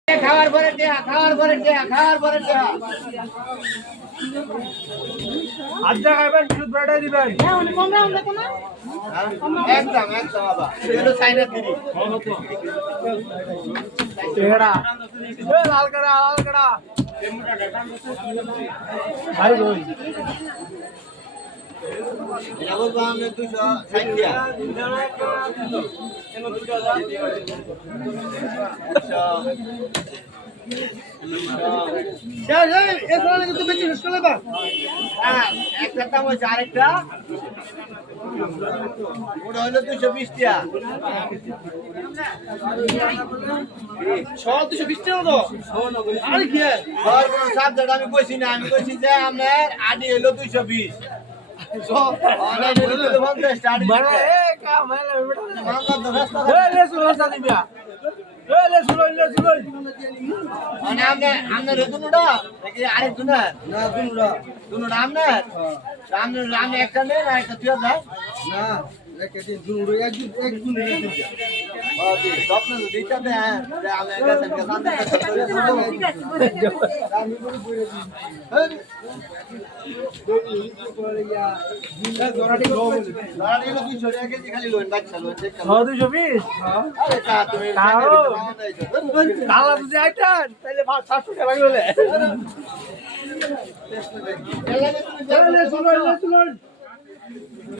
খাওয়ার পরে টেহা আজ্জা খাইবেন শুধু বেড়াই দিবেন একদম বাবা এলো চাইনা তিরি টেড়া এ লাল কাড়া ভাই বই এটা বলবো আমরা 260 টাকা একটা দাম হচ্ছে আরেকটা ওটা হলো 220 টাকা সব 220 টাকা তো আরে কি আর কোন সাবজেক্ট আমি কইছি না আমি কইছি যে আপনার আডি হলো 220 অনলাইন হলো 50 টাকা মানে এ কামাইলা বেটা মামলা তো রাস্তা এ লেসু রাস্তা দিবিয়া এ লেসু মানে আপনার দুনুটা নাকি আরেকজনের না দুনুরা দুনুটা আপনার আপনি একটা নেন আর একটা তুই যায় না লেকে দিন দুনুরা এক দুন রেখে দিন ওকে স্বপ্ন তো দিতে দেন যে আমি গেছেন আমি বলি বলে দিন জোরাটি গো বলে লড়াই হলো 200 টাকা কেজি খালি লোন বাচ্চা লোন দেখতে 220 আরে কা তুমি কালা যদি আইতেন তাহলে 700 টাকা লাগবে এলাকে তুমি